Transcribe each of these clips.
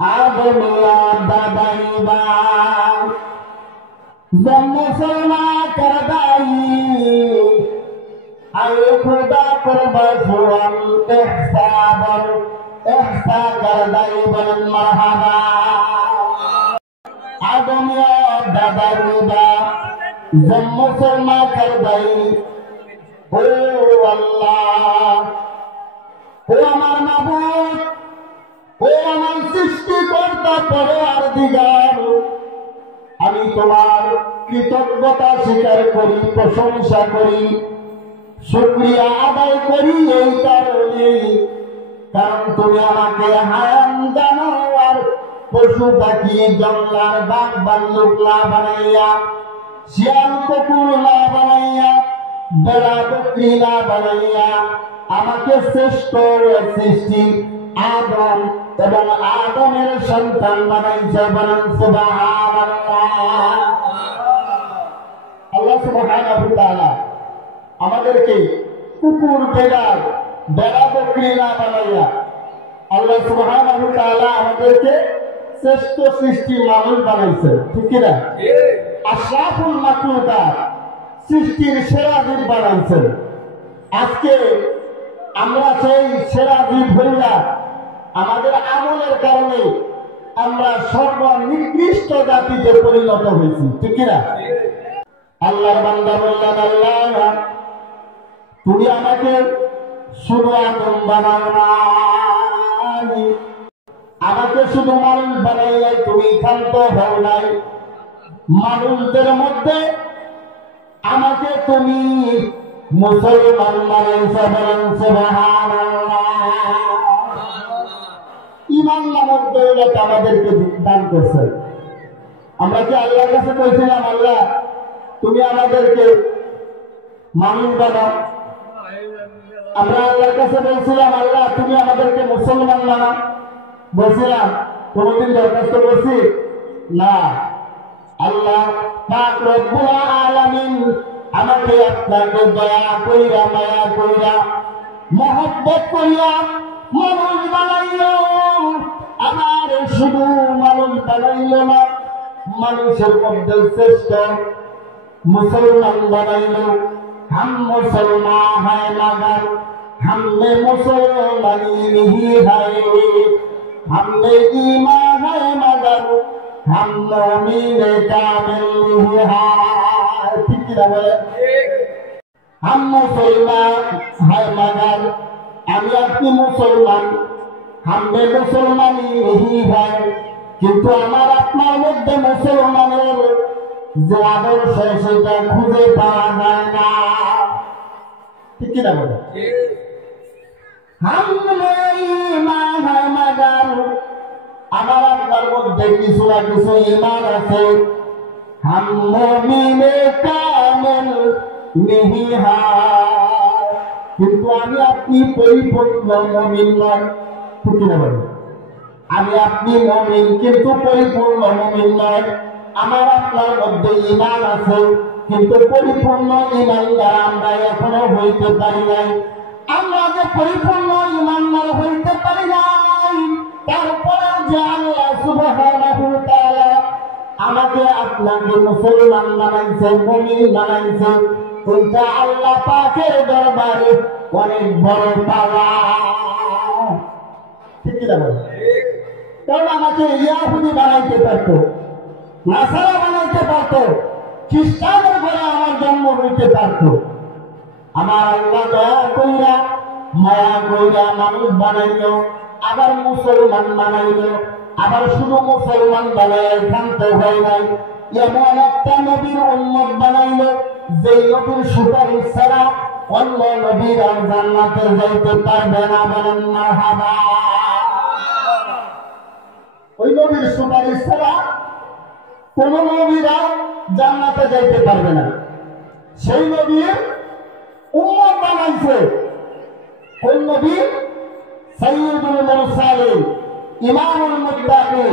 आदमिया दादाईबा जन्मसना करदाई आए खुदा कुर्बान इहसाबन इहसा करदाईबन मरहबा आदमिया दादाईबा जन्मसना करदाई ओ अल्लाह ओ আমার মাবুদ ও আমার সৃষ্টিকর্তা পরওয়ারদিগার আমি তোমার কৃতজ্ঞতা স্বীকার করি প্রশংসা করি শুকরিয়া আদায় করি এই কারণে কারণ তুমি আমাকে হায়ান জানোয়ার পশু পাখি জঙ্গলার বাঘ ভাল্লুক না বানাইয়া শিয়াল কুকুর না বানাইয়া বেড়া বকরি না বানাইয়া আমাকে শ্রেষ্ঠ সৃষ্টি আদম এবং আদমের সন্তান বানাইছে বলেন সুবহানাল্লাহ। আল্লাহ সুবহানাহু ওয়া তাআলা আমাদেরকে কুকুর বেড়া বকরি না বানাইয়া আল্লাহ সুবহানাহু ওয়া তাআলা আমাদেরকে শ্রেষ্ঠ সৃষ্টি মানুষ বানাইছে, ঠিক কি না? আশরাফুল মাখলুকাত সৃষ্টির সেরা জীব বানাইছেন। আজকে আমরা সেই সেরা জীব হইয়া আমাদের আমলের কারণে আমরা সর্বনিকৃষ্ট জাতিতে পরিণত হয়েছি, ঠিক না? আল্লাহর বান্দা বললেন, আল্লাহ তুমি আমাকে শুধু আদম বানাও নাই, আমাকে শুধু মানুষ বানাইয়া তুমি ক্ষান্ত হও নাই, মানুষদের মধ্যে আমাকে তুমি মুসলমান বানাইছো বলেন সুবহানাল্লাহ। ঈমান নামক দৌলত আমাদেরকে দান করছে। আমরা কি আল্লাহর কাছে কইছিলাম আল্লাহ তুমি আমাদেরকে মানুষ বানাও? আমরা আল্লাহর কাছে বলছিলাম আল্লাহ তুমি আমাদেরকে মুসলমান বানাও? বলছিলাম? কোনদিন দরখাস্ত করছি না। আল্লাহ পাক রব্বুল আলামিন আমাকে আপনাকে দয়া কইরা মায়া কইরা মহব্বত কইরা মানুষ বানাইলো। আমার শুধু মানুষ বানাইলো না, মানুষের মধ্যে শ্রেষ্ঠ মুসলমান বানাইলো। हम मुसलमान है मगर हम में मुसलमानी नहीं है, हम में ईमान है मगर हम मोमिन कामिल नहीं है, ठीक है? हम मुसलमान है मगर আমি আপনি মুসলমান, हम में मुसलमानी नहीं है, কিন্তু আমার আপনার মধ্যে মুসলমানের যে আদর্শ সেটা খুঁজে পাওয়া যায় না, ঠিক কি না বলে? আমার আপনার মধ্যে কিছু না কিছু ঈমান আছে, हम मोमिन कामिल नहीं है, কিন্তু আমি আপনি পরিপূর্ণ মুমিন নয়, ঠিক কি না বলে? আমি আপনি মুমিন কিন্তু পরিপূর্ণ মুমিন নয়। আমার আপনার মধ্যে ঈমান আছে কিন্তু পরিপূর্ণ ঈমানদার আমরা এখনো হইতে পারি নাই। আমরা যে পরিপূর্ণ ঈমানদার হইতে পারি নাই, তারপরে যে আল্লাহ সুবহানাহু ওয়া তাআলা আমাকে আপনাকে মুসলমান বানাইছে, মুমিন বানাইছে, ওইটা আল্লাহ পাকের দরবারে অনেক বড় পাওয়া, ঠিক কি না? কারণ আমাকে ইয়াহুদি বানাইতে পারতো, নাসারা বানাইতে পারতো, খ্রিস্টানের ঘরে আমার জন্ম হইতে পারতো। আমার আল্লাহ দয়া কইরা মায়া কইরা মানুষ বানাইলো, আবার মুসলমান বানাইলো, আবার শুধু মুসলমান বানায় ক্ষান্ত হয় নাই, এমন একটা নবীর উম্মত বানাইলো যে নবীর সুপারিশ ছাড়া অন্য নবীরা জান্নাতে যাইতে পারবে না, বলেন মারহাবা। ওই নবীর সুপারিশ ছাড়া কোন নবীরা জান্নাতে যাইতে পারবে না। সেই নবীর উম্মত বানাইছে কোন নবী? সাইয়্যিদুল মুরসালিন, ইমামুল মুত্তাকিন,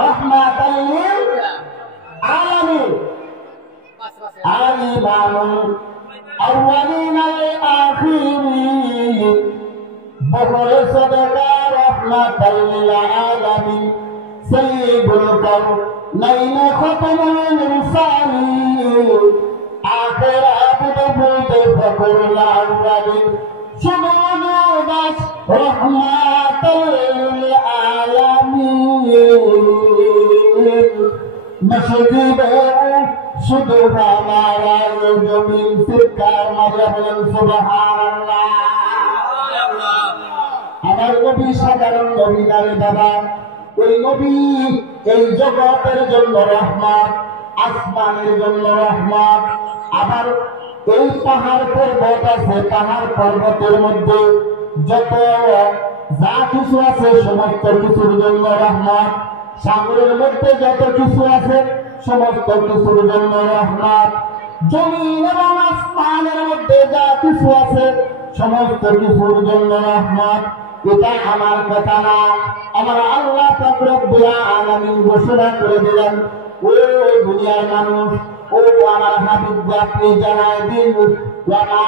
রাহমাতাল লিল আলামিন, ইমামুল আউয়ালিন ওয়াল আখিরিন, বহরে সাদাকা রাহমাতাল লিল আলামিন, سيد الكونين ختم المرسلين آخر عبد فخر الأولين سجود بس رحمة للعالمين مسجد শুধু আমার জমিন শিক্ষার মাঝে হলেন সুবহানাল্লাহ। আমার নবী সাধারণ নবী নারে বাবা, ওই নবী এই জগতের জন্য রহমত, আসমানের জন্য রহমত। আবার এই পাহাড় পর্বত আছে, পাহাড় পর্বতের মধ্যে যত যা কিছু আছে সমস্ত কিছুর জন্য রহমত। সাগরের মধ্যে যত কিছু আছে সমস্ত কিছুর জন্য রহমত। জমিন এবং আসমানের মধ্যে যা কিছু আছে সমস্ত কিছুর জন্য রহমত। এটা আমার কথা না, আমার আল্লাহ পাক রব্বুল আলামিন ঘোষণা করে দিলেন, ও দুনিয়ার মানুষ, ও আমার হাবিব আপনি জানাই দিন, ওয়া মা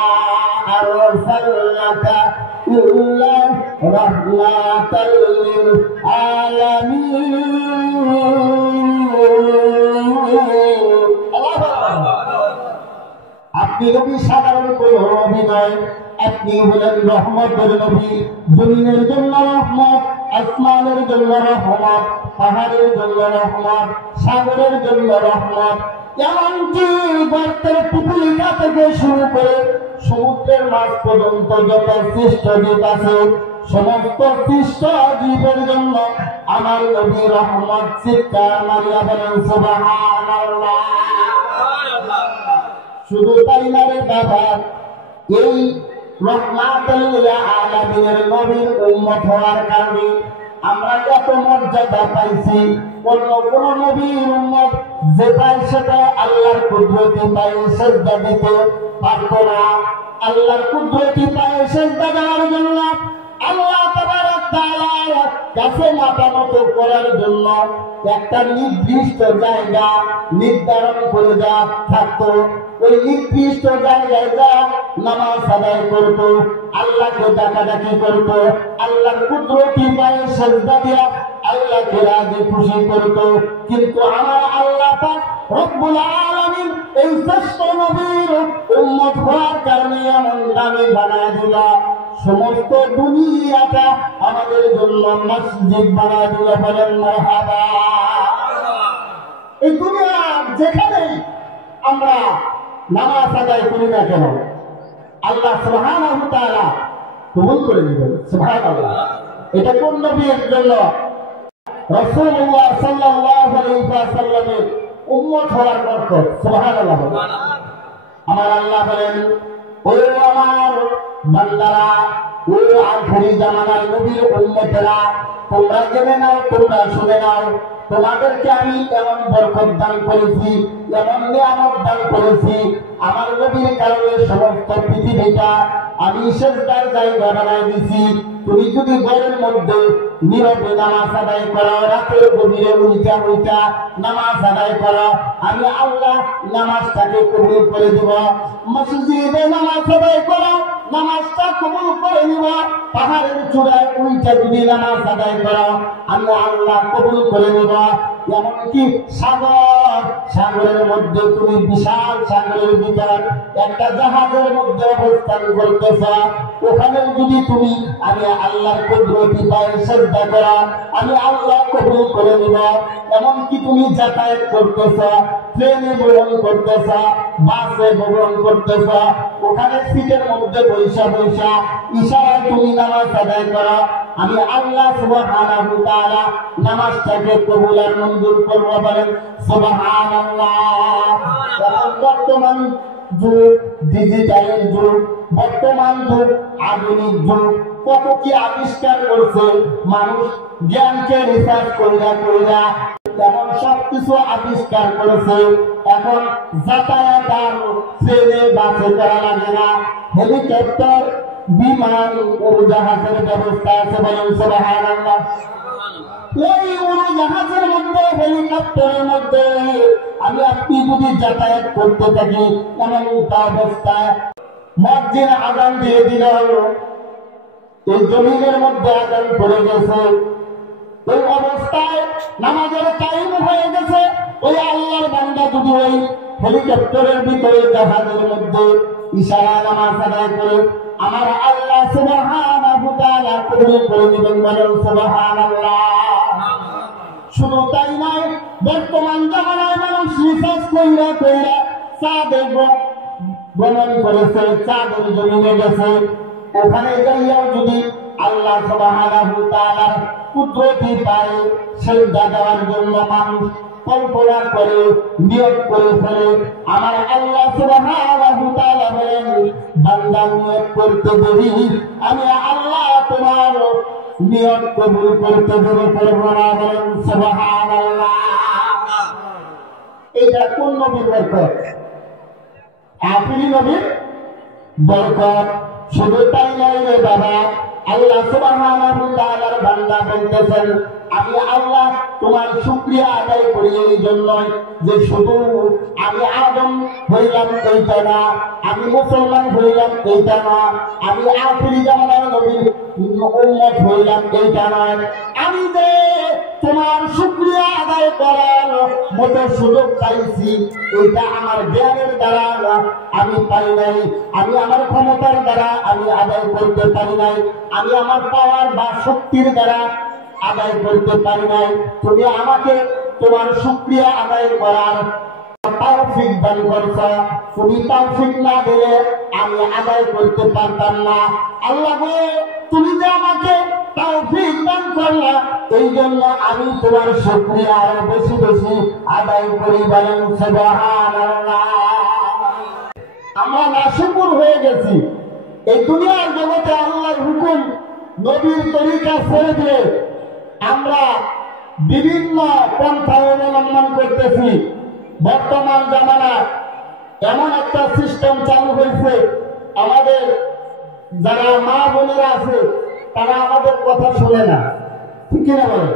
আরসালনাকা ইল্লা রাহমাতাল লিল আলামিন। আপনি নবী সাধারণ কোন নবী নয়, আপনি হলেন রহমতের নবী। জমিনের জন্য রহমত, আসমানের জন্য রহমত, পাহাড়ের জন্য রহমত, সাগরের জন্য রহমত। এমনকি গর্তের পুকুরিকা থেকে শুরু করে সমুদ্রের মাছ পর্যন্ত যত সৃষ্ট জীব আছে সমস্ত সৃষ্ট জীবের জন্য আমার নবী রহমত। চিৎকার মারিয়া বলেন সুবহানাল্লাহ। শুধু তাই না রে বাবা, এই রহমাতুল লিল আলামিনের নবীর উম্মত হওয়ার কারণে আমরা এত মর্যাদা পাইছি। অন্য কোন নবীর উম্মত যে পায় সেটা আল্লাহর কুদরতি পায় সেজদা দিতে পারত না। আল্লাহর কুদরতি পায় সেজদা দেওয়ার জন্য, আল্লাহ তাবারক তাআলার কাছে মাথা নত করার জন্য একটা নির্দিষ্ট জায়গা নির্ধারণ করে দেওয়া থাকতো। ওই নির্দিষ্ট জায়গায় যা নামাজ আদায় করতো, আল্লাহকে ডাকাডাকি করতো, আল্লাহর কুদরতি পায়ে সেজদা দিয়া আল্লাহকে রাজি খুশি করতো। কিন্তু আমার আল্লাহ পাক রব্বুল আলামিন এই শ্রেষ্ঠ নবীর উম্মত হওয়ার কারণে এমন দামি বানায় দিল, সমস্ত দুনিয়াটা আমাদের জন্য মসজিদ বানায় দিল। বলেন মারহাবা। এই দুনিয়া যেখানে আমরা নামাজ আদায় করি না কেন, আল্লাহ সুবহানাহু ওয়া তাআলা কবুল করে নেবেন। সুবহানাল্লাহ। এটা কোন নবীর জন্য? রাসূলুল্লাহ সাল্লাল্লাহু আলাইহি ওয়াসাল্লামের উম্মত হওয়ার বরকত। সুবহানাল্লাহ। আমার আল্লাহ বলেন, ও আমার বান্দারা, ও আখিরি জামানার নবীর উম্মতেরা, তোমরা জেনে নাও, তোমরা শুনে নাও, তোমাদেরকে আমি এমন বরকত দান করেছি, এমন নিয়ামত দান করেছি, আমার নবীর কারণে সমস্ত পৃথিবীটা আমি সেজদার জায়গা বানাই দিছি। তুমি যদি ঘরের মধ্যে নীরবে নামাজ আদায় করো, রাতের গভীরে উল্টা উল্টা নামাজ আদায় করো, আমি আল্লাহ নামাজটাকে কবুল করে দিব। মসজিদে নামাজ আদায় করো, নামাজটা কবুল করে দিব। পাহাড়ের চূড়ায় উল্টা যদি নামাজ আদায় করো, আমি আল্লাহ কবুল করে নিব। এমনকি সাগরের মধ্যে তুমি বিশাল সাগরের ভিতর একটা জাহাজের মধ্যে অবস্থান করতেছ, ওখানে যদি তুমি আমি আল্লাহর কুদরতি পায়ে সেজদা করো, আমি আল্লাহ কবুল করে নিব। এমনকি তুমি যাতায়াত করতেছ, ট্রেনে ভ্রমণ করতেছ, বাসে ভ্রমণ করতেছ, ওখানে সিটের মধ্যে বৈশা বৈশা ইশারায় তুমি নামাজ আদায় করো, আমি আল্লাহ সুবহানাহু ওয়া তাআলা নামাজটাকে কবুল আর মঞ্জুর করব। বলেন সুবহানাল্লাহ। এখন বর্তমান যুগ ডিজিটালের যুগ, বর্তমান যুগ আধুনিক যুগ, কত কি আবিষ্কার করছে মানুষ, জ্ঞানকে রিসার্চ কইরা কইরা এমন সবকিছু আবিষ্কার করেছে। এখন যাতায়াত আর ট্রেনে বাসে করা লাগে না, হেলিকপ্টার, বিমান, উড়োজাহাজের ব্যবস্থা আছে। বলেন সুবহানাল্লাহ। এই উড়োজাহাজের মধ্যে, হেলিকপ্টারের মধ্যে আমি আপনি যদি যাতায়াত করতে থাকি, এমন অবস্থায় মসজিদে আযান দিয়ে দিল, এই জমিনের মধ্যে আযান পড়ে গেছে, এই অবস্থায় নামাজের টাইম হয়ে গেছে, ওই আল্লাহর বান্দা যদি ওই হেলিকপ্টারের ভিতরে জাহাজের মধ্যে ইশারা নামাজ আদায় করে আমার আল্লাহ সুবহানাহু ওয়া তাআলা কবুল করে নেবেন, বলেন সুবহানাল্লাহ। শুধু তাই নয়, বর্তমান জামানায় মানুষ রিসার্চ কইরা চাঁদে ভ্রমণ করেছে, চাঁদের জমিনে গেছে, ওখানে যাইয়াও যদি আল্লাহ সুবহানাহু ওয়া তাআলার কুদরতি পায় সেজদা দেওয়ার জন্য মানুষ কল্পনা করে নিয়ত করে ফেলে, আমার আল্লাহ সুবহানাহু ওয়া তাআলা বলেন বান্দা নিয়ত করতে দেরি, আমি আল্লাহ তোমার নিয়ত কবুল করতে দেরি করব না, বলেন সুবহানাল্লাহ। এটা কোন নবীর বরকত? আখিরি নবীর বরকত। শুধু তাই নয় রে বাবা, আল্লাহ সুবহানাহু ওয়া তাআলার বান্দা বলতেছেন আমি আল্লাহ তোমার শুকরিয়া আদায় করি এই জন্যই যে শুধু আমি আদম হইলাম এইটা না, আমি মুসলমান হইলাম এইটা না, আমি আখিরি জামানার নবীর উম্মত হইলাম এইটা নয়, আমি যে তোমার শুকরিয়া আদায় করার মতো সুযোগ পাইছি এটা আমার জ্ঞানের দ্বারা আমি পাই নাই, আমি আমার ক্ষমতার দ্বারা আমি আদায় করতে পারি নাই, আমি আমার পাওয়ার বা শক্তির দ্বারা আদায় করতে পারি নাই, তুমি আমাকে তোমার শুকরিয়া আদায় করার তৌফিক দান করছো, তুমি তৌফিক না দিলে আমি আদায় করতে পারতাম না। আল্লাহ গো তুমি যে আমাকে তৌফিক দান করলা এই জন্য আমি তোমার শুকরিয়া আরো বেশি বেশি আদায় করি, বলেন সুবহানাল্লাহ। আমরা নাশুকুর হয়ে গেছি, এই দুনিয়ার জগতে আল্লাহর হুকুম নবীর তরিকা ছেড়ে দিয়ে আমরা বিভিন্ন পন্থা অবলম্বন করতেছি। বর্তমান জামানায় এমন একটা সিস্টেম চালু হয়েছে, আমাদের যারা মা বোনেরা আছে তারা আমাদের কথা শোনে না, ঠিক কিনা বলে?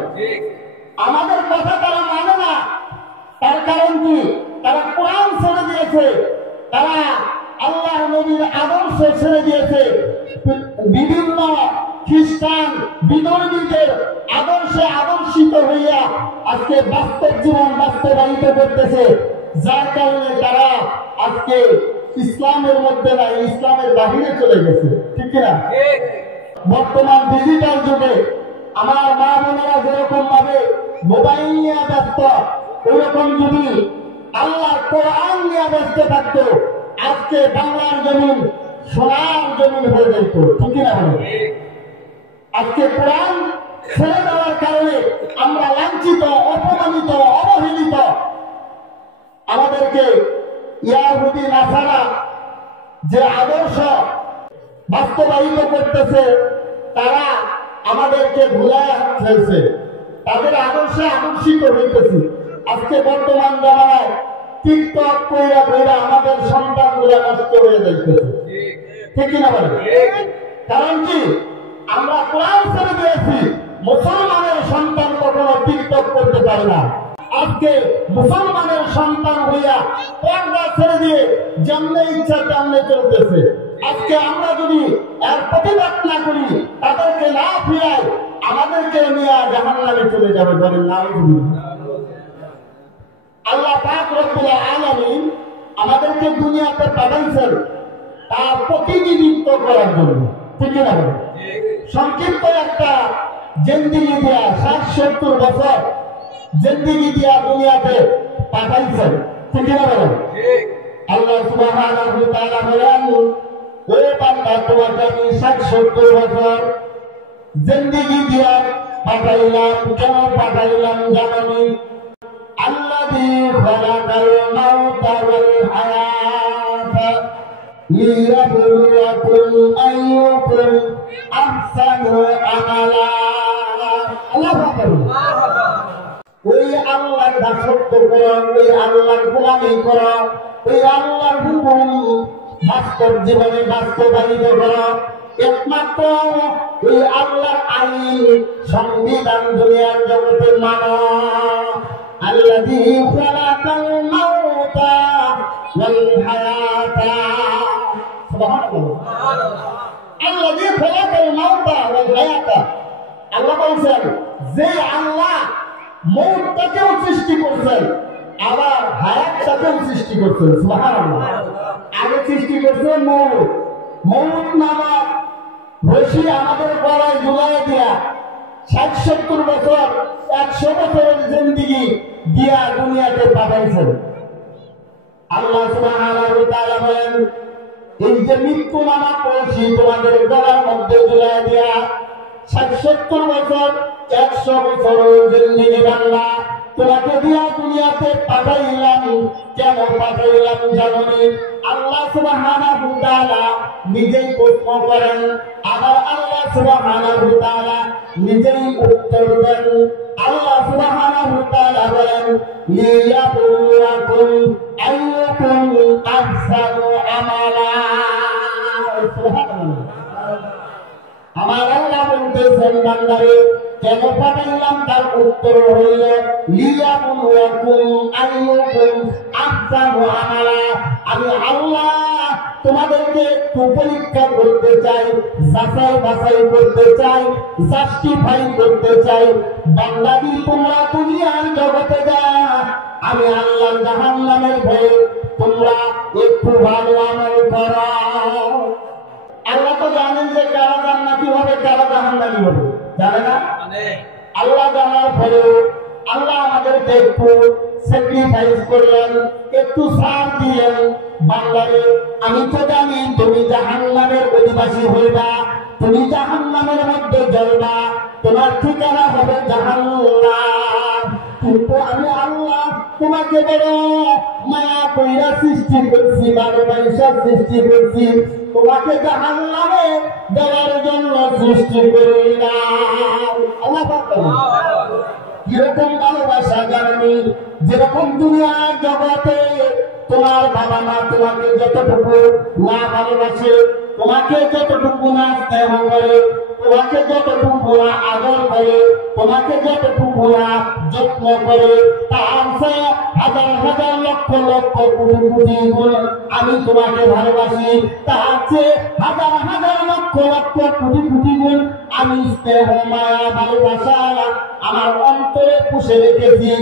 আমাদের কথা তারা মানে না। তার কারণ কি? তারা কোরআন ছেড়ে দিয়েছে, তারা আল্লাহ নবীর আদর্শ ছেড়ে দিয়েছে, বিভিন্ন খ্রিস্টান বিধর্মীদের আদর্শে আদর্শিত হইয়া আজকে বাস্তব জীবন বাস্তবায়িত করতেছে, যার কারণে তারা আজকে ইসলামের মধ্যে নাই, ইসলামের বাহিরে চলে গেছে, ঠিক কিনা? বর্তমান ডিজিটাল যুগে আমার মা বোনেরা যেরকম ভাবে মোবাইল নিয়ে ব্যস্ত, ওইরকম যদি আল্লাহ কোরআন নিয়ে ব্যস্ত থাকতো আজকে বাংলার জমিন সোনার জমিন হয়ে যেত, ঠিক কিনা? আজকে কোরআন ছেড়ে দেওয়ার কারণে আমরা লাঞ্ছিত, অপমানিত, অবহেলিত। আমাদেরকে ইহুদি নাসারা যে আদর্শ বাস্তবায়িত করতেছে তারা আমাদেরকে ভুলায় ফেলছে, তাদের আদর্শে আকর্ষিত হইতেছি। আজকে বর্তমান জামানায় টিকটক কইরা কইরা আমাদের সন্তানগুলো নষ্ট হয়ে যাইতেছে, ঠিক কিনা বলে? কারণ কি? আমরা কোরআন ছেড়ে দিয়েছি, মুসলমানের সন্তান কখনো টিকটক করতে পারে না। আজকে মুসলমানের সন্তান হইয়া পর্দা ছেড়ে দিয়ে যেমনে ইচ্ছা তেমনে চলতেছে। আজকে আমরা যদি এর প্রতিবাদ না করি, তাদেরকে না ফিরাই, আমাদেরকে নিয়ে জাহান্নামে চলে যাবে, বলেন নাউযুবিল্লাহ। আল্লাহ পাক রব্বুল আলামিন আমাদেরকে দুনিয়াতে পাঠাইছেন তার প্রতিনিধিত্ব করার জন্য, ঠিক না? সংক্ষিপ্ত একটা জিন্দেগি দিয়া 60-70 বছর জিন্দেগি দিয়া দুনিয়াতে পাঠাইছেন, ঠিক না? আল্লাহ সুবহানাহু ওয়া তাআলা বলেন ও বান্দা তোমাকে আমি 60-70 বছর জিন্দেগি দিয়া পাঠাইলাম। কেন পাঠাইলাম জানি? আল্লাযী খালাকাল মাউতা ওয়াল হায়াতা লিয়াবলুয়াকুম আইয়ুকুম আহসানু আমালা। আল্লাহু আকবার। ওই আল্লাহর দাসত্ব করো, ওই আল্লাহর গোলামি করো, ওই আল্লাহর হুকুম বাস্তব জীবনে বাস্তবায়িত করো। একমাত্র ওই আল্লাহর আইন সংবিধান দুনিয়ার জগতে মানো। আল্লাযী খালাকাল মাউতা ওয়াল হায়াতা। সুবহানাল্লাহ। আল্লাযী খালাকাল মাউতা ওয়াল হায়াতা। আল্লাহ বলেন যে আল্লাহ মৌতটাকেও সৃষ্টি করছেন, আবার হায়াতটাকেও সৃষ্টি করছেন। সুবহানাল্লাহ। আগে সৃষ্টি করছেন মৌত, মৌত নামক রশি আমাদের গলায় ঝুলাই দিয়া ৬০-৭০ বছর ১০০ বছরের জিন্দেগি দিয়া দুনিয়াতে পাঠাইছেন। আল্লাহ সুবহানাহু ওয়া তাআলা বলেন, এই যে মৃত্যু নামক রশি তোমাদের গলার মধ্যে ঝুলাই দিয়া ৬০-৭০ বছর ১০০ বছরের জিন্দেগি বাংলা তোমাকে দিয়া দুনিয়াতে পাঠাইলাম। কেন পাঠাইলাম জানোনি? আল্লাহ সুবহানাহু ওয়া তাআলা নিজেই প্রশ্ন করেন, আবার আল্লাহ সুবহানাহু ওয়া তাআলা নিজেই উত্তর দেন। আল্লাহ সুবহানাহু ওয়া তাআলা বলেন, লিয়াবলুয়াকুম আইয়ুকুম আহসানু আমালা। সুবহানাল্লাহ। আমার আল্লাহ বলতেছেন, বান্দারে কেন পাঠাইলাম? তার উত্তর হইল, লিয়াবলুয়াকুম আইয়ুকুম আহসানু আমালা। আমি আল্লাহ তোমাদেরকে একটু পরীক্ষা করতে চাই, যাচাই বাছাই করতে চাই, জাস্টিফাই করতে চাই। বান্দাদি তোমরা দুনিয়ার জগতে যা, আমি আল্লাহর জাহান্নামের ভয়ে তোমরা একটু ভালো আমল করো। আল্লাহ তো জানেন যে কারা জান্নাতি হবে, কারা জাহান্নামী হবে, জানে না? আল্লাহ জানার পরেও আল্লাহ আমাদেরকে একটু স্যাক্রিফাইস করলেন, একটু ছাড় দিলেন। বান্দারে আমি তো জানি তুমি জাহান্নামের অধিবাসী হইবা, তুমি জাহান্নামের মধ্যে জ্বলবা, তোমার ঠিকানা হবে জাহান্নাম। কিন্তু আমি আল্লাহ তোমাকে বড় মায়া কইরা সৃষ্টি করছি, ভালোবাসা সৃষ্টি করছি, তোমাকে জাহান্নামে দেওয়ার জন্য সৃষ্টি করি না। আল্লাহ কিরকম ভালোবাসা জানি? যেরকম দুনিয়ার জগতে তোমার বাবা মা তোমাকে যতটুকু না ভালোবাসে, তোমাকে যতটুকু না স্নেহ করে, তোমাকে যতটুকু না আদর করে, তোমাকে যতটুকু না যত্ন করে, তার চেয়ে হাজার হাজার লক্ষ লক্ষ কোটি কোটি গুণ আমি তোমাকে ভালোবাসি। তার চেয়ে হাজার হাজার লক্ষ লক্ষ কোটি কোটি গুণ আমি স্নেহ মায়া ভালোবাসা আমার অন্তরে পুষে রেখেছি।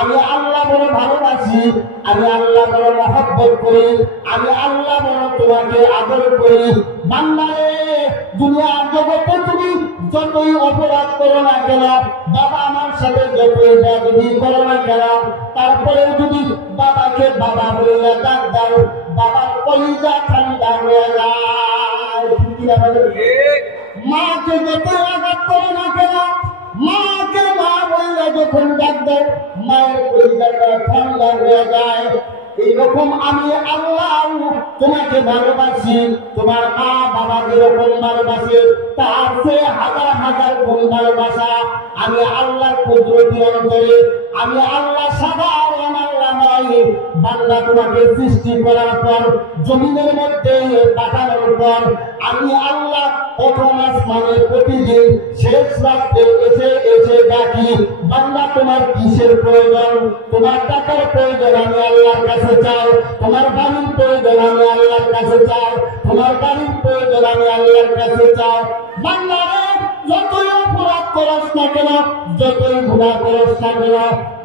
আমি আল্লাহ বড় ভালোবাসি, আমি আল্লাহ বড় মহব্বত করি, আমি আল্লাহ বড় তোমাকে আদর করি। বান্দারে দুনিয়ার জগতে তুমি যতই অপরাধ করো না কেন, বাবা আমার সাথে যতই বেয়াদবি করো না কেন, তারপরে যদি বাবাকে বাবা বলে ডাক দাও, বাবার কলিজা ঠান্ডা হয়ে যায়। মাকে যতই আঘাত করো না কেন, মাকে মা বলে যখন ডাক দাও, মায়ের কলিজাটা ঠান্ডা হয়ে যায়। এইরকম আমি আল্লাহ তোমাকে ভালোবাসি, তোমার মা বাবা যেরকম ভালোবাসে তার চেয়ে হাজার হাজার গুণ ভালোবাসা আমি আল্লাহর কুদরতি অন্তরে, আমি আল্লাহ সাধারণ আল্লাহ নয়। বান্দা তোমাকে সৃষ্টি করার পর জমিনের মধ্যে পাঠানোর পর আমি আল্লাহ প্রথম আসমানে প্রতিদিন শেষ রাত্রে এসে এসে ডাকি, বান্দা তোমার কিসের প্রয়োজন? তোমার টাকার প্রয়োজন আমি আল্লাহর কাছে চাও, তোমার বাড়ির প্রয়োজন আমি আল্লাহর কাছে চাও, তোমার গাড়ির প্রয়োজন আমি আল্লাহর কাছে চাও। বান্দারে যতই অপরাধ করস না কেন, যতই গুনাহ করস না কেন,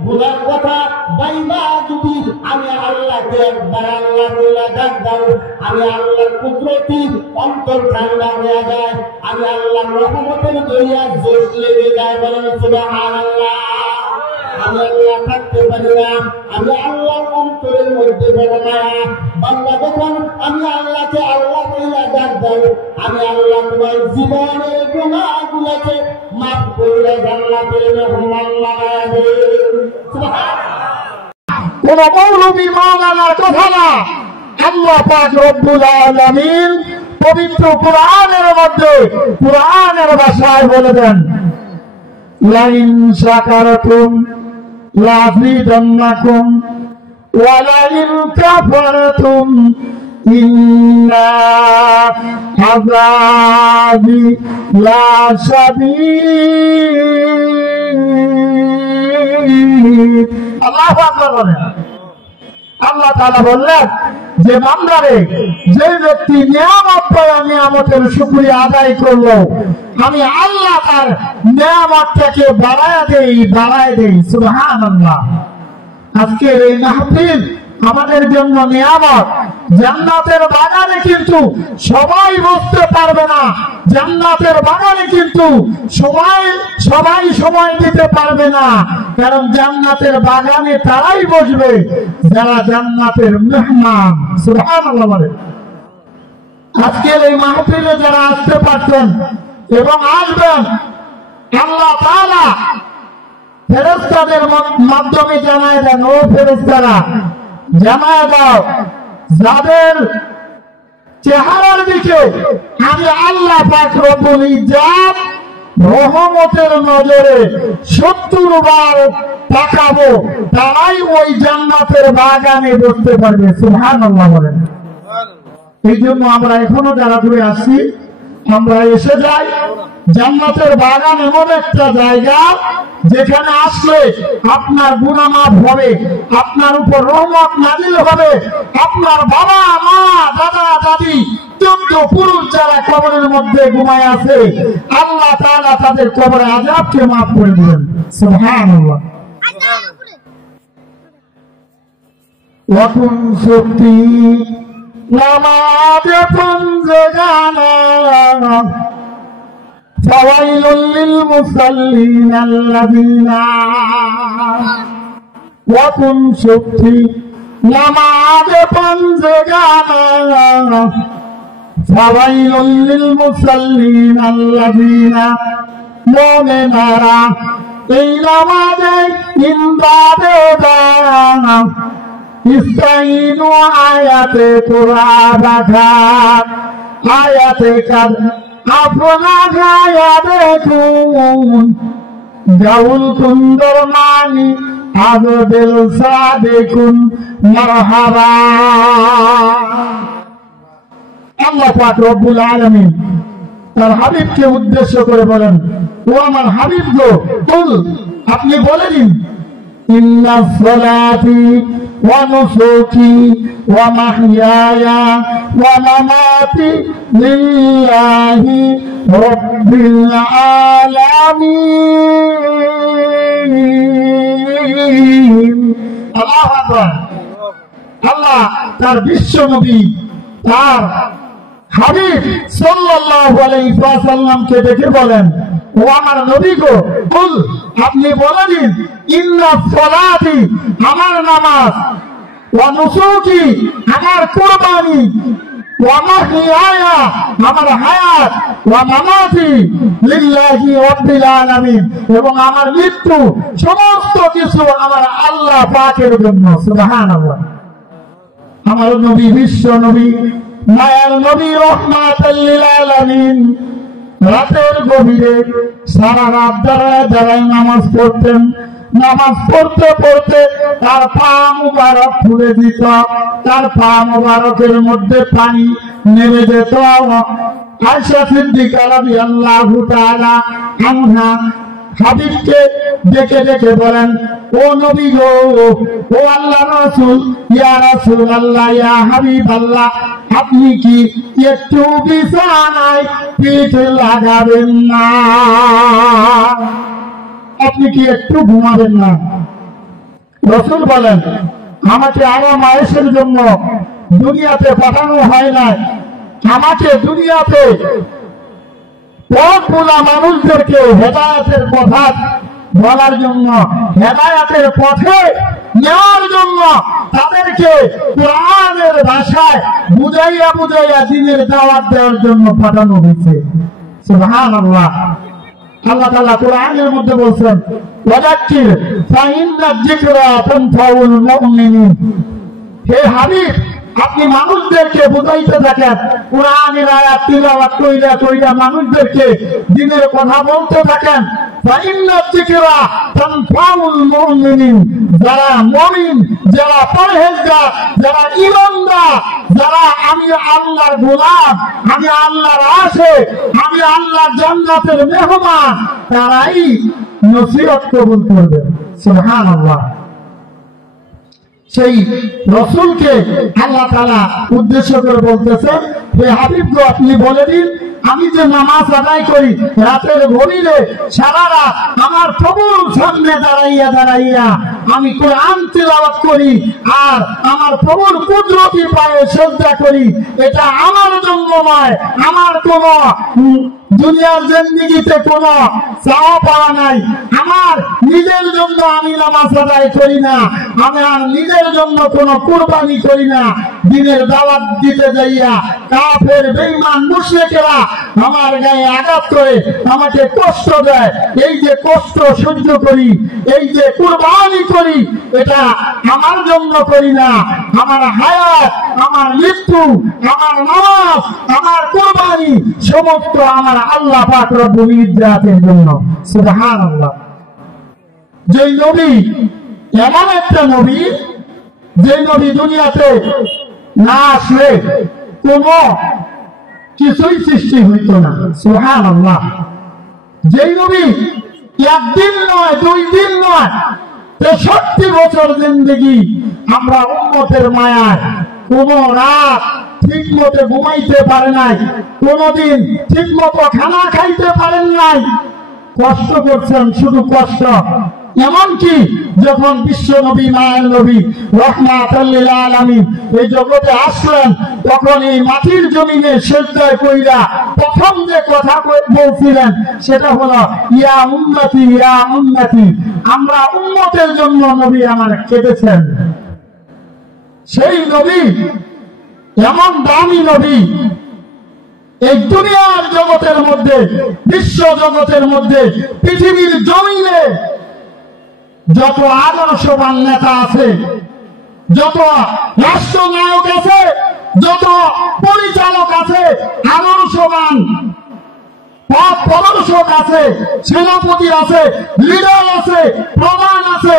গুনার কথা বাইবা যদি আমি আল্লাহকে একবার আল্লাহ বলে ডাক দাও, আমি আল্লাহর কুদরতি অন্তর ঠান্ডা হয়ে যায়, আমি আল্লাহর রহমতের দরিয়া জোশ লেগে যায়। বলেন সুবহানাল্লাহ। আমি আল্লাহ থাকতে পারি না, আমি আল্লাহর অন্তরের মধ্যে বড় মায়া। বান্দা যখন আমি আল্লাহকে আল্লাহ বলে ডাক দাও, আমি আল্লাহ তোমার জীবনের গুনাহগুলোকে মাফ করে জান্নাতের মেহমান বানায় দেন। কোন মৌলবী মাওলানার কথা না, আল্লাহ পাক রব্বুল আলামিন পবিত্র কোরআনের মধ্যে কোরআনের ভাষায় বলে দেন, লাইন শাকারতুম লাযিদান্নাকুম ওয়া লাইন কাফারতুম ইন্না আযাবি লাশাদীদ। আল্লাহু আকবার বলেন। আল্লাহ তাআলা বললেন যে বান্দারে, যে ব্যক্তি নিয়ামত পাওয়া নিয়ামতের শুকরিয়া আদায় করলো, আমি আল্লাহ তার নিয়ামতটাকে বাড়ায় দেই সুবহানাল্লাহ। আজকের এই মাহফিল আমাদের জন্য নিয়ামত। জান্নাতের বাগানে কিন্তু সবাই বসতে পারবে না, জান্নাতের বাগানে কিন্তু সবাই সময় দিতে পারবে না, কারণ জান্নাতের বাগানে তারাই বসবে যারা জান্নাতের মেহমান সুবহানাল্লাহ বলে। আজকের এই মাহফিলে যারা আসতে পারতেন এবং আসবেন, আল্লাহ তাআলা ফেরেশতাদের মাধ্যমে জানায় দেন, ও ফেরেশতারা জানায় দাও যাদের চেহারার দিকে আমি আল্লাহ পাক রব্বুল ইজ্জত রহমতের নজরে 70 বার তাকাবো, তারাই ওই জান্নাতের বাগানে বসতে পারবে সুবহানাল্লাহ বলেন। এই জন্য আমরা এখনো যারা দূরে আসি আমরা এসে যাই। জান্নাতের বাগান এমন একটা জায়গা যেখানে আসলে আপনার গুনাহ মাফ হবে, আপনার উপর রহমত নাযিল হবে, আপনার বাবা মা দাদা দাদি 14 পুরুষ যারা কবরের মধ্যে ঘুমায় আছে আল্লাহ তাআলা তাদের কবরের আযাবকে মাফ করে দিবেন সুবহানাল্লাহ। ওয়াকুন শক্তি নামাজে পঞ্জগানা ফাওয়াইলুল লিল মুসাল্লিন আল্লাযিনা ওয়াকুন শক্তি নামাজে পঞ্জগানা ফাওয়াইলুল লিল মুসাল্লিন আল্লাযিনা মুমিনারা এই নামাজে ইমদাদে দানা ইস্তাইনু আয়াতে কুরআন খান আয়াতে কাদ আপনা গায়া দেখুন গাউল সুন্দর মানি আজবেল সাদেকুন মারহাবা। আল্লাহ পাক রব্বুল আলামিন তার হাবিবকে উদ্দেশ্য করে বলেন, ও আমার হাবিব গো, কুল আপনি বলে দিন, ইন্না সলাতি ওয়া নুসুকি ওয়া মাহইয়ায়া ওয়া মামাতি লিল্লাহি রাব্বিল আলামিন। আল্লাহু আকবার। আল্লাহ তার বিশ্ব নবী তার হাবিব সাল্লাল্লাহু আলাইহি ওয়াসাল্লামকে ডেকে বলেন, ও আমার নবী গো, কুল আপনি বলে দিন, ইন্না সলাতি আমার নামাজ, ওয়া নুসুকি আমার কুরবানি, ওয়া মাহইয়ায়া আমার হায়াত, ওয়া মামাতি লিল্লাহি রাব্বিল আলামিন এবং আমার মৃত্যু সমস্ত কিছু আমার আল্লাহ পাকের জন্য সুবহানাল্লাহ। আমার নবী বিশ্ব নবী মায়ার নবী রহমাতুল লিল আলামিন রাতের গভীরে সারা রাত দাঁড়ায় নামাজ পড়তেন। নামাজ পড়তে পড়তে তার পা মুবারক ফুলে দিত, তার পা মুবারকের মধ্যে পানি নেমে যেত। আয়েশা সিদ্দিকা রাদিয়াল্লাহু তাআলা আনহা হাবিবকে ডেকে ডেকে বলেন, ও নবী গো, ও আল্লাহর রাসূল, ইয়া রাসূলুল্লাহ, ইয়া হাবিবাল্লাহ, আপনি কি একটু বিছানায় পিঠ লাগাবেন না? আপনি কি একটু ঘুমাবেন না? রাসূল বলেন, আমাকে আরাম আয়েশের জন্য দুনিয়াতে পাঠানো হয় না, আমাকে দুনিয়াতে পথভোলা মানুষদেরকে হেদায়েতের কথা বলার জন্য, হেদায়েতের পথে নেওয়ার জন্য, তাদেরকে কোরআনের ভাষায় বুঝাইয়া বুঝাইয়া দ্বীনের দাওয়াত দেওয়ার জন্য পাঠানো হয়েছে সুবহানাল্লাহ। আল্লাহ তাআলা কোরআনের মধ্যে বলছেন, ওয়াযাক্কির ফাইন্না যিকরা তানফাউল মুমিনিন। হে হাবিব, আপনি মানুষদেরকে বুঝাইতে থাকেন, কোরআনের আয়াত তিলাওয়াত কইরা কইরা মানুষদেরকে দ্বীনের কথা বলতে থাকেন। ফাইন্না যিকরা তানফাউল মুমিনিন, যারা মুমিন, যারা পরহেজগার, যারা ঈমানদার, যারা আমি আল্লাহর গোলাম, আমি আল্লাহর আশিক, আমি আল্লাহর জান্নাতের মেহমান, তারাই নসিহত কবুল করবে সুবহানাল্লাহ। সেই রসুলকে আল্লাহ তাআলা উদ্দেশ্য করে বলতেছে, হে হাবিব গো, আপনি বলে দিন, আমি যে নামাজ আদায় করি রাতের গভীরে সারা রাত, আমার প্রভুর সামনে দাঁড়াইয়া দাঁড়াইয়া আমি কোরআন তিলাওয়াত করি আর আমার প্রভুর কুদরতি পায়ে সিজদা করি, এটা আমার জন্য নয়, আমার কোন দুনিয়ার জিন্দেগিতে কোন চাওয়া পাওয়া নাই, আমার নিজের জন্য আমি নামাজ আদায় করি না, আমার নিজের জন্য কোন কুরবানি করি না। দিনের দাওয়াত দিতে যাইয়া কাফের বেঈমান মুশরিকেরা আমার গায়ে আঘাত করে আমাকে কষ্ট দেয়, এই যে কষ্ট সহ্য করি, এই যে কুরবানি করি, এটা আমার জন্য করি না, আমার হায়াত, আমার মৃত্যু, আমার নামাজ, আমার কুরবানি সমস্ত আমার আল্লাহ পাক রব্বুল ইজ্জাতের জন্য। সুবহানাল্লাহ। যে নবী এমন একটা নবী, যে নবী দুনিয়াতে না আসলে কোন কিছুই সৃষ্টি হইত না। সুবহানাল্লাহ। যে নবী একদিন নয়, 2 দিন নয়, 63 বছর জিন্দেগি আমরা উম্মতের মায়ায় কোন রাত ঠিক মতো ঘুমাইতে পারে নাই, কোনদিন ঠিক মতো খানা খাইতে পারেন নাই, কষ্ট করছেন, শুধু কষ্ট। এমনকি যখন বিশ্ব নবী, মায়ের নবী রাহমাতুল লিল আলামিন এই জগতে আসলেন, তখন এই মাটির জমিনে সিজদায় কইরা প্রথম যে কথা বলছিলেন সেটা হলো, ইয়া উম্মতি ইয়া উম্মতি, আমরা উম্মতের জন্য নবী আমার কেঁদেছেন। সেই নবী এমন দামি নবী, এই দুনিয়ার জগতের মধ্যে, বিশ্ব জগতের মধ্যে, পৃথিবীর জমিনে যত আদর্শবান নেতা আছে, যত রাষ্ট্রনায়ক আছে, যত পরিচালক আছে, আদর্শবান পথ প্রদর্শক আছে, সেনাপতি আছে, লিডার আছে, প্রধান আছে,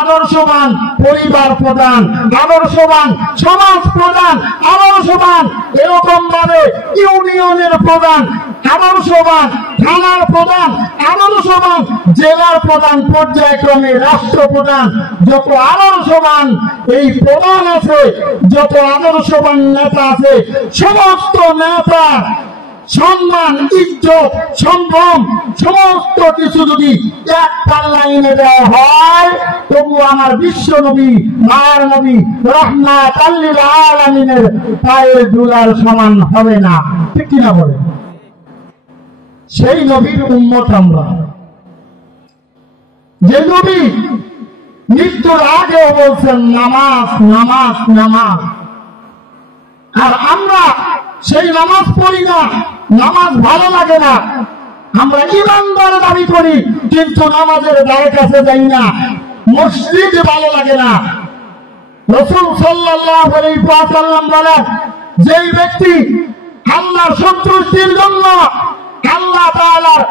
আদর্শবান পরিবার প্রধান, আদর্শবান সমাজ প্রধান, আদর্শবান এরকম ভাবে ইউনিয়নের প্রধান, আদর্শবান থানার প্রধান, আদর্শবান জেলার প্রধান, পর্যায়ক্রমে রাষ্ট্রপ্রধান, যত আদর্শবান এই প্রধান আছে, যত আদর্শবান নেতা আছে, সমস্ত নেতা সম্মান, ইজ্জত, সম্ভ্রম সমস্ত কিছু যদি এক পাল্লায় এনে দেওয়া হয়, তবু আমার বিশ্ব নবী, মায়ের নবী রাহমাতুল লিল আলামিনের পায়ের ধুলার সমান হবে না। ঠিক কিনা বলে? সেই নবীর উম্মত আমরা, যে নবী মৃত্যুর আগেও বলছেন নামাজ নামাজ নামাজ, আর আমরা সেই নামাজ পড়ি না, নামাজ ভালো লাগে না, আমরা ইমানদার দাবি করি কিন্তু নামাজের ধারে কাছে যাই না, মসজিদ ভালো লাগে না। রাসূল সাল্লাল্লাহু আলাইহি ওয়াসাল্লাম বলেন, যেই ব্যক্তি আল্লাহর সন্তুষ্টির জন্য, আল্লাহ তাআলার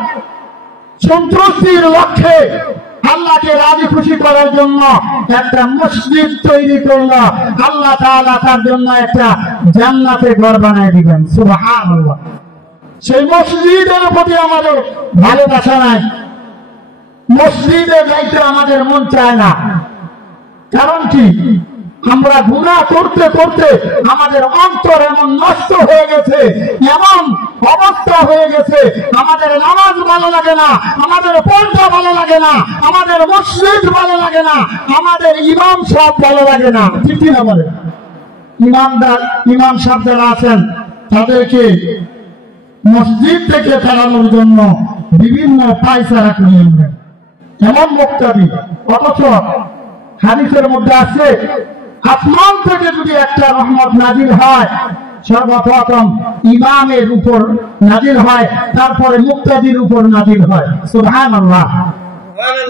সন্তুষ্টির লক্ষ্যে, আল্লাহকে রাজি খুশি করার জন্য একটা মসজিদ তৈরি করলো, আল্লাহ তাআলা তার জন্য একটা জান্নাতে ঘর বানায় দিবেন। সুবহানাল্লাহ। সেই মসজিদের প্রতি আমাদের ভালোবাসা নাই, মসজিদে যাইতে আমাদের মন চায় না। কারণ কি? আমরা গুনাহ করতে করতে আমাদের অন্তর এমন নষ্ট হয়ে গেছে, এমন অবস্থা হয়ে গেছে, আমাদের নামাজ ভালো লাগে না, আমাদের পর্দা ভালো লাগে না, আমাদের মসজিদ ভালো লাগে না, আমাদের ইমাম সাহেব ভালো লাগে না। ঠিক না বলে? ইমাম সাহেব যারা আছেন তাদেরকে মসজিদ থেকে ফেরানোর জন্য বিভিন্ন পায়চারা করিয়ে নেন, এমন মুক্তাদি। অথচ হাদিসের মধ্যে আছে, আসমান থেকে যদি একটা রহমত নাজিল হয়, সর্বপ্রথম ইমামের উপর নাজিল হয়, তারপরে মুক্তাদির উপর নাজিল হয়। সুবহানাল্লাহ।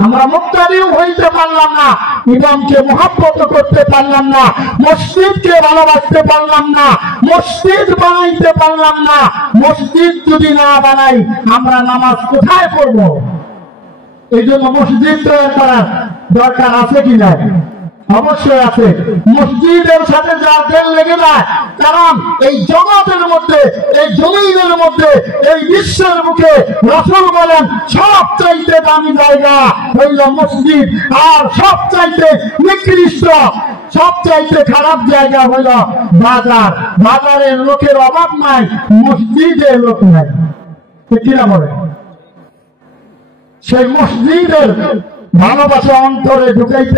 আমরা মুক্তাদিও হইতে পারলাম না, ইমামকে মহব্বত করতে পারলাম না, মসজিদকে ভালোবাসতে পারলাম না, মসজিদ বানাইতে পারলাম না। মসজিদ যদি না বানাই আমরা নামাজ কোথায় পড়বো? এই জন্য মসজিদ তৈরি করার দরকার আছে কি নাই? অবশ্যই আছে। মসজিদের সাথে যার দিল লেগে যায়, কারণ এই জগতের মধ্যে, এই জমিনের মধ্যে, এই বিশ্বের মুখে রাসূল বলেন সবচাইতে দামি জায়গা হইল মসজিদ, আর সবচাইতে নিকৃষ্ট, সবচাইতে খারাপ জায়গা হইল বাজার। বাজারের লোকের অভাব নাই, মসজিদের লোক নাই। কিনা বলে? সেই মসজিদের ভালোবাসা অন্তরে ঢুকাইতে